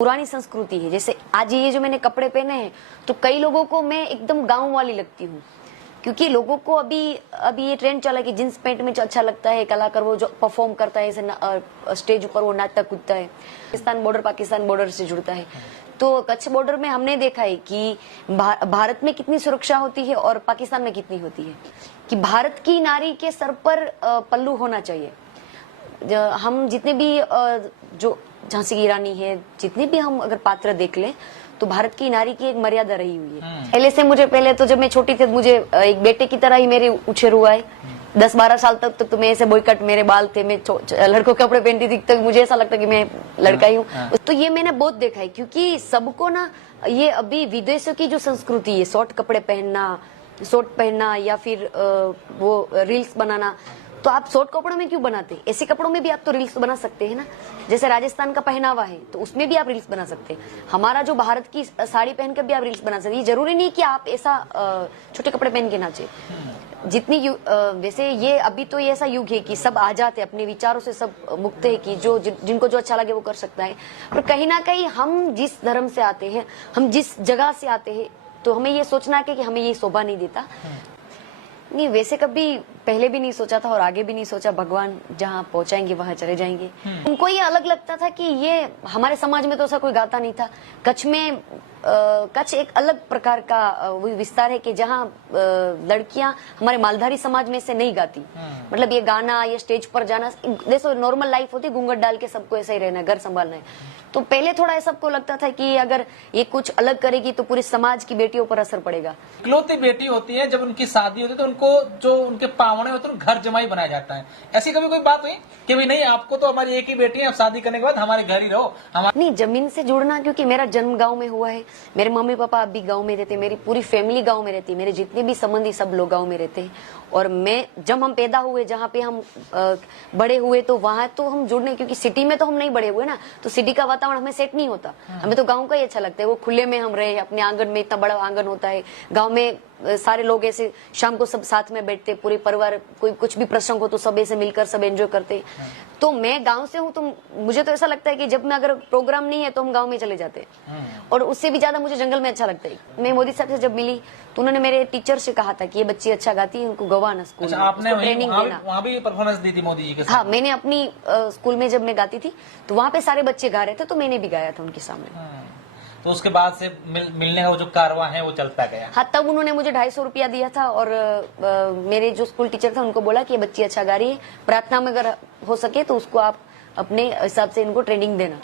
पुरानी संस्कृति है। जैसे आज ये जो मैंने कपड़े पहने हैं तो कई लोगों को मैं एकदम गांव वाली लगती हूँ, क्योंकि लोगों को अभी ये ट्रेंड चला कि जींस पैंट में अच्छा लगता है, कलाकार वो जो परफॉर्म करता है ऐसे स्टेज ऊपर वो नाटक कूदता है, पाकिस्तान बॉर्डर से जुड़ता है। तो कच्छ बॉर्डर में हमने देखा है कि भारत में कितनी सुरक्षा होती है और पाकिस्तान में कितनी होती है, कि भारत की नारी के सर पर पल्लू होना चाहिए। हम जितने भी जो झांसी की रानी है, जितने भी हम अगर पात्र देख लें तो भारत की नारी की एक मर्यादा रही हुई है। पहले तो जब मैं छोटी थी मुझे एक बेटे की तरह ही मेरे उछेर हुआ है। 10-12 साल तक तो मैं ऐसे बॉयकट, मेरे बाल थे, मैं लड़कों के कपड़े पहनती थी तो मुझे ऐसा लगता कि मैं लड़का ही हूँ। तो ये मैंने बहुत देखा है, क्योंकि सबको ना ये अभी विदेशों की जो संस्कृति है, शॉर्ट कपड़े पहनना या फिर वो रील्स बनाना, तो आप शॉर्ट कपड़ों में क्यों बनाते हैं? ऐसे कपड़ों में भी आप तो रील्स बना सकते हैं ना। जैसे राजस्थान का पहनावा है तो उसमें भी आप रील्स बना सकते हैं। हमारा जो भारत की साड़ी पहनकर भी आप रील्स बना सकते हैं। ये जरूरी नहीं कि आप ऐसा छोटे कपड़े पहन के नाचे। वैसे ये अभी तो ये ऐसा युग है कि सब आजाद है, अपने विचारों से सब मुक्त है, कि जिनको जो अच्छा लगे वो कर सकता है। पर कहीं ना कहीं हम जिस धर्म से आते हैं, हम जिस जगह से आते हैं, तो हमें ये सोचना है कि हमें ये शोभा नहीं देता। नहीं, वैसे कभी पहले भी नहीं सोचा था और आगे भी नहीं सोचा। भगवान जहाँ पहुंचाएंगे वहां चले जाएंगे। उनको ये अलग लगता था कि ये हमारे समाज में तो ऐसा कोई गाता नहीं था। कच्छ में कच्छ एक अलग प्रकार का विस्तार है कि जहाँ लड़कियां हमारे मालधारी समाज में से नहीं गाती। मतलब ये गाना, ये स्टेज पर जाना, जैसे नॉर्मल लाइफ होती, घूंघट डाल के सबको ऐसा ही रहना है, घर संभालना है। तो पहले थोड़ा सबको लगता था कि अगर ये कुछ अलग करेगी तो पूरे समाज की बेटियों पर असर पड़ेगा। इकलौती बेटी होती है, जब उनकी शादी होती है तो उनको जो उनके पावने होते हैं घर जमाई बनाया जाता है। ऐसी कभी कोई बात हुई कि भाई नहीं, आपको तो हमारी एक ही बेटी है, आप शादी करने के बाद हमारे घर ही रहो? नहीं, जमीन से जुड़ना, क्योंकि मेरा जन्म गांव में हुआ है, मेरे मम्मी पापा अभी गांव में रहते, मेरी पूरी फैमिली गांव में रहती है, मेरे जितने भी संबंधी सब लोग गांव में रहते हैं। और जब हम पैदा हुए, जहाँ पे हम बड़े हुए, तो वहां तो हम जुड़ने, क्योंकि सिटी में तो हम नहीं बड़े हुए ना, तो सिटी का वातावरण हमें सेट नहीं होता। हमें तो गाँव का ही अच्छा लगता है, वो खुले में हम रहे, अपने आंगन में, इतना बड़ा आंगन होता है गाँव में, सारे लोग ऐसे शाम को सब साथ में बैठते, पूरे परिवार, कोई कुछ भी प्रसंग हो तो सब ऐसे मिलकर सब एंजॉय करते। तो मैं गांव से हूँ, तो मुझे तो ऐसा लगता है कि जब मैं अगर प्रोग्राम नहीं है तो हम गांव में चले जाते हैं। और उससे भी ज्यादा मुझे जंगल में अच्छा लगता है। मैं मोदी साहब से जब मिली तो उन्होंने मेरे टीचर से कहा था कि ये बच्ची अच्छा गाती है, उनको गवाना स्कूल में, आपने ट्रेनिंग देना। वहाँ भी परफॉर्मेंस दी थी मोदी जी के साथ? हाँ, मैंने अपनी स्कूल में जब मैं गाती थी तो वहाँ पे सारे बच्चे गा रहे थे, तो मैंने भी गाया था उनके सामने। तो उसके बाद से मिलने का वो जो कारवां है वो चलता गया। हाँ, तब उन्होंने मुझे 250 रुपया दिया था। और मेरे जो स्कूल टीचर था उनको बोला कि ये बच्ची अच्छा गा रही है, प्रार्थना में अगर हो सके तो उसको आप अपने हिसाब से इनको ट्रेनिंग देना।